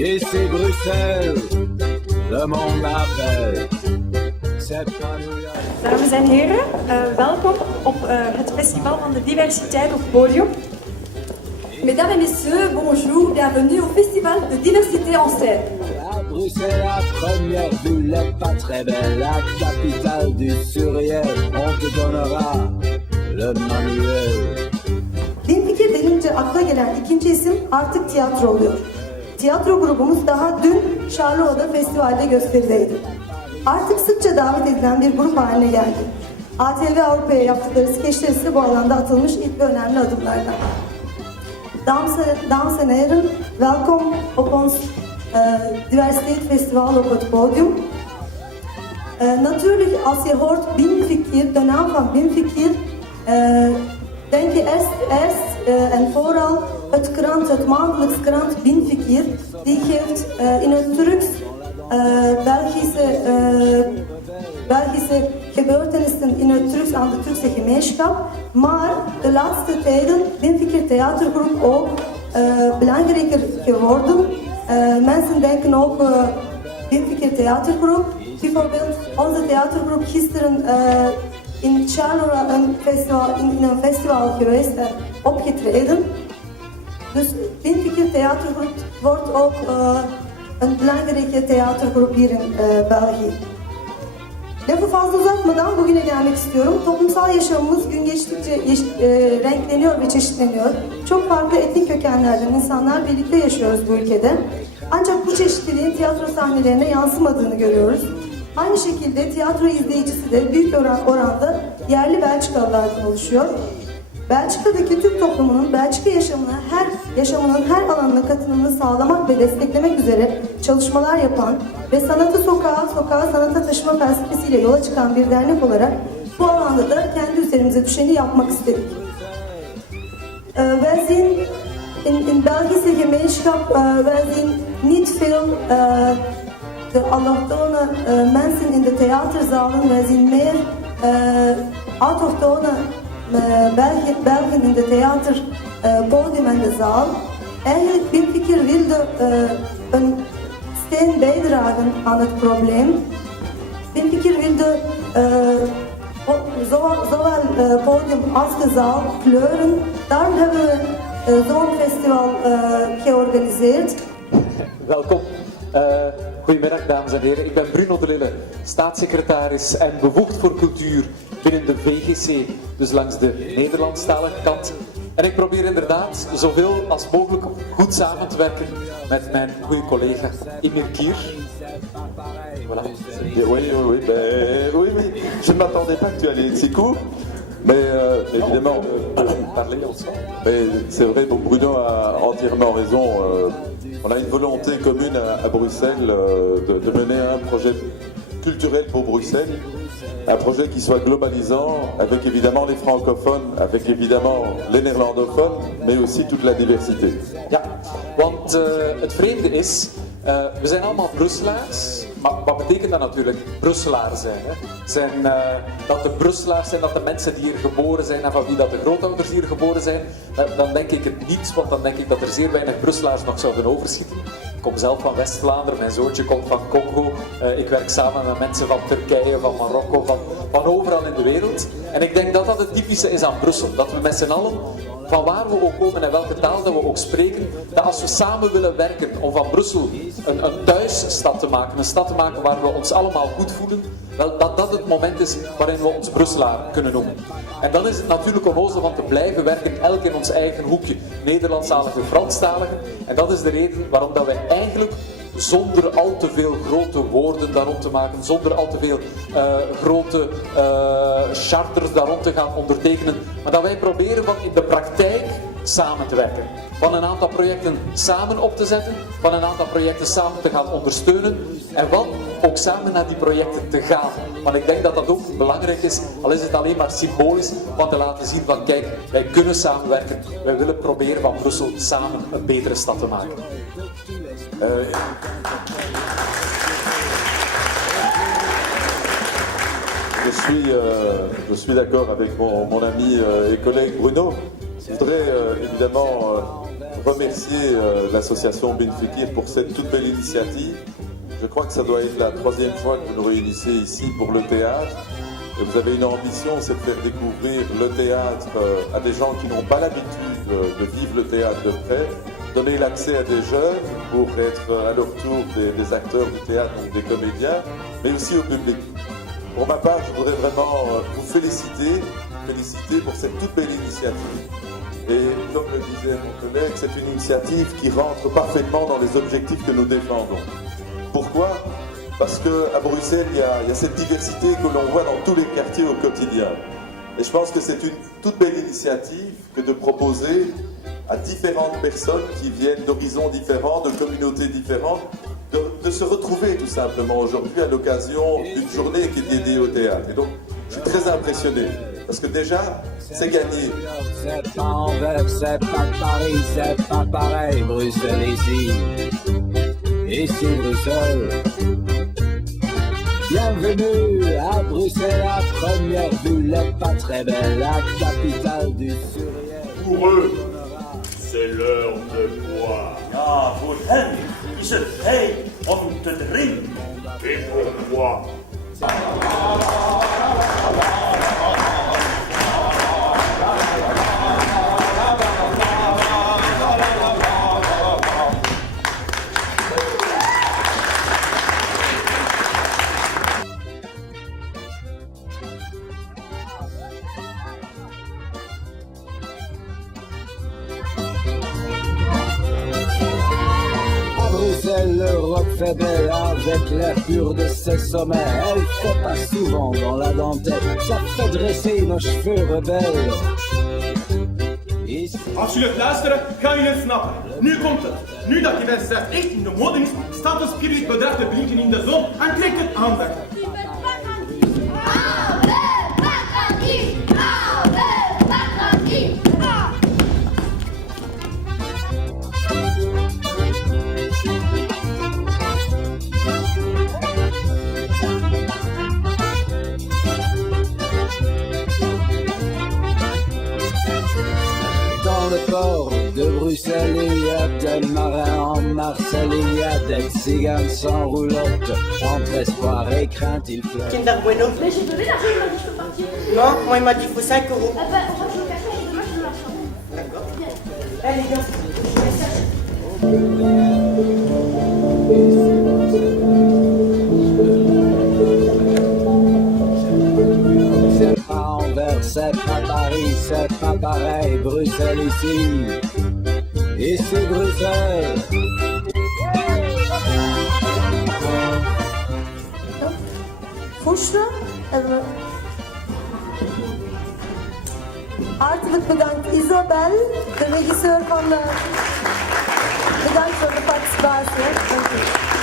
Et c'est Bruxelles, le monde appelle. Dames en heren, welkom op het Festival van de Diversiteit op Podium. Mesdames et messieurs, bonjour, bienvenue au Festival de Diversité en Scène. Bruxelles, à première vue, n'est pas très belle, la capitale du surréel, on te donnera le manuel. Dinfikir denince akla gelen ikinci isim artık tiyatro oluyor. Tiyatro grubumuz daha dün Şarlıoğa'da festivalde gösterideydi. Artık sıkça davet edilen bir grup haline geldi. ATV Avrupa'ya yaptıkları skeçler ise bu alanda atılmış ilk ve önemli adımlardan. Dames en heren, welkom op ons Diversiteit op het podium. Natuurlijk, als je hoort Binfikir, de naam van Binfikir, denk je eerst en vooral het maandelijks krant Binfikir, die geeft in het Turks Belgische gebeurtenissen in het Turks aan de Turkse gemeenschap. Maar de laatste tijden Binfikir Theatergroep ook belangrijker geworden. Mensen denken ook Binfikir Theatergroep. Bijvoorbeeld onze theatergroep gisteren in Charleroi in een festival geweest en opgetreden. Dus Binfikir Theatergroep wordt ook een belangrijke theatergroep hier in België. Lafı fazla uzatmadan bugüne gelmek istiyorum. Toplumsal yaşamımız gün geçtikçe renkleniyor ve çeşitleniyor. Çok farklı etnik kökenlerden insanlar birlikte yaşıyoruz bu ülkede. Ancak bu çeşitliliğin tiyatro sahnelerine yansımadığını görüyoruz. Aynı şekilde tiyatro izleyicisi de büyük oranda yerli Belçikalılardan oluşuyor. Belçika'daki Türk toplumunun Belçika yaşamının her alanına katılımını sağlamak ve desteklemek üzere çalışmalar yapan ve sanatı sokağa sanata taşıma felsefesiyle yola çıkan bir dernek olarak bu alanda da kendi üzerimize düşeni yapmak istedik. We zien in Belgische gemeenschap, we zien niet veel de allochtone mensen in de theaterzalen, we zien meer autochtone Belgen in de theaterpodium en de zaal. Eigenlijk Binfikir wilde een steen bijdragen aan het probleem. Binfikir wilde zowel podium als de zaal kleuren. Daarom hebben we zo'n festival georganiseerd. Welkom. Goedemiddag dames en heren. Ik ben Bruno de Lille, staatssecretaris en bevoegd voor cultuur binnen de VGC, dus langs de Nederlandstalige kant. En ik probeer inderdaad zoveel als mogelijk goed samen te werken met mijn goede collega Emir Kier. Voilà. Oui, je ne m'attendais pas que tu allais si court. Mais évidemment, parler ensemble. Mais c'est vrai, donc Bruno a entièrement raison. On a une volonté commune à Bruxelles de mener un projet culturel pour Bruxelles. Un projet qui soit globalisant, avec évidemment les francophones, avec évidemment les néerlandophones, mais aussi toute la diversité. Ja, want het vreemde is, we zijn allemaal Brusselaars, maar wat betekent dat natuurlijk, Brusselaar zijn? Hè? Dat de Brusselaars zijn, dat de mensen die hier geboren zijn en van wie dat de grootouders hier geboren zijn, dan denk ik het niet, want dan denk ik dat er zeer weinig Brusselaars nog zouden overschieten. Ik kom zelf van West-Vlaanderen, mijn zoontje komt van Congo. Ik werk samen met mensen van Turkije, van Marokko, van overal in de wereld. En ik denk dat dat het typische is aan Brussel. Dat we met z'n allen, van waar we ook komen en welke taal dat we ook spreken, dat als we samen willen werken om van Brussel een thuisstad te maken, een stad te maken waar we ons allemaal goed voelen, wel, dat dat het moment is waarin we ons Brusselaar kunnen noemen. En dan is het natuurlijk onnozel van te blijven werken, elk in ons eigen hoekje. Nederlandstaligen, Franstaligen. En dat is de reden waarom dat wij eigenlijk zonder al te veel grote woorden daar rond te maken, zonder al te veel grote charters daar rond te gaan ondertekenen, maar dat wij proberen van in de praktijk samen te werken. Van een aantal projecten samen op te zetten, van een aantal projecten samen te gaan ondersteunen en van ook samen naar die projecten te gaan. Want ik denk dat dat ook belangrijk is, al is het alleen maar symbolisch, van te laten zien van kijk, wij kunnen samenwerken, wij willen proberen van Brussel samen een betere stad te maken. Je suis d'accord avec mon ami et collègue Bruno. Je voudrais évidemment remercier l'association Benfikir pour cette toute belle initiative. Je crois que ça doit être la 3e fois que vous nous réunissez ici pour le théâtre. Et vous avez une ambition, c'est de faire découvrir le théâtre à des gens qui n'ont pas l'habitude de vivre le théâtre de près, donner l'accès à des jeunes pour être à leur tour des acteurs du théâtre, donc des comédiens, mais aussi au public. Pour ma part, je voudrais vraiment vous féliciter pour cette toute belle initiative. Et comme le disait mon collègue, c'est une initiative qui rentre parfaitement dans les objectifs que nous défendons. Pourquoi ? Parce qu'à Bruxelles, il y a cette diversité que l'on voit dans tous les quartiers au quotidien. Et je pense que c'est une toute belle initiative que de proposer à différentes personnes qui viennent d'horizons différents, de communautés différentes, de se retrouver tout simplement aujourd'hui à l'occasion d'une journée qui est dédiée au théâtre. Et donc, je suis très impressionné, parce que déjà, c'est gagné. C'est pas Anvers, c'est pas Paris, c'est pas pareil, Bruxelles ici. Ici Bruxelles. Bienvenue à Bruxelles, à première vue, n'est pas très belle, la capitale du Surrey. Pour eux, c'est l'heure de boire. Ja, voor hen is het tijd om te drinken. Et pour moi, L'Europe fait belle avec l'air pur de ses sommets. Elle fait pas souvent dans la dentelle, ça fait dresser nos cheveux rebelles. Als jullie het luisteren, gaan jullie het snappen. Nu komt het. Nu dat diversiteit echt in de mode is, staat het spiriet bedrag te blinken in de zon en trekt het aandacht. Dans le port de Bruxelles, il y a des marins en Marseille, il y a des tziganes sans roulotte. Entre espoir et crainte, il flotte. Kinder Bueno. Mais j'ai donné l'argent, il m'a dit je peux partir. Non, moi il m'a dit il faut 5 euros. Ah bah, on va jouer au café et demain je te l'argent. D'accord. Allez, viens. C'est pas Anvers, c'est pas Paris, c'est pas pareil, Bruxelles ici. Ici Bruxelles. Fuşra, evet. Hartelijk bedankt Isabel, de regisseur van de... Bedankt voor de participatie. Dank u.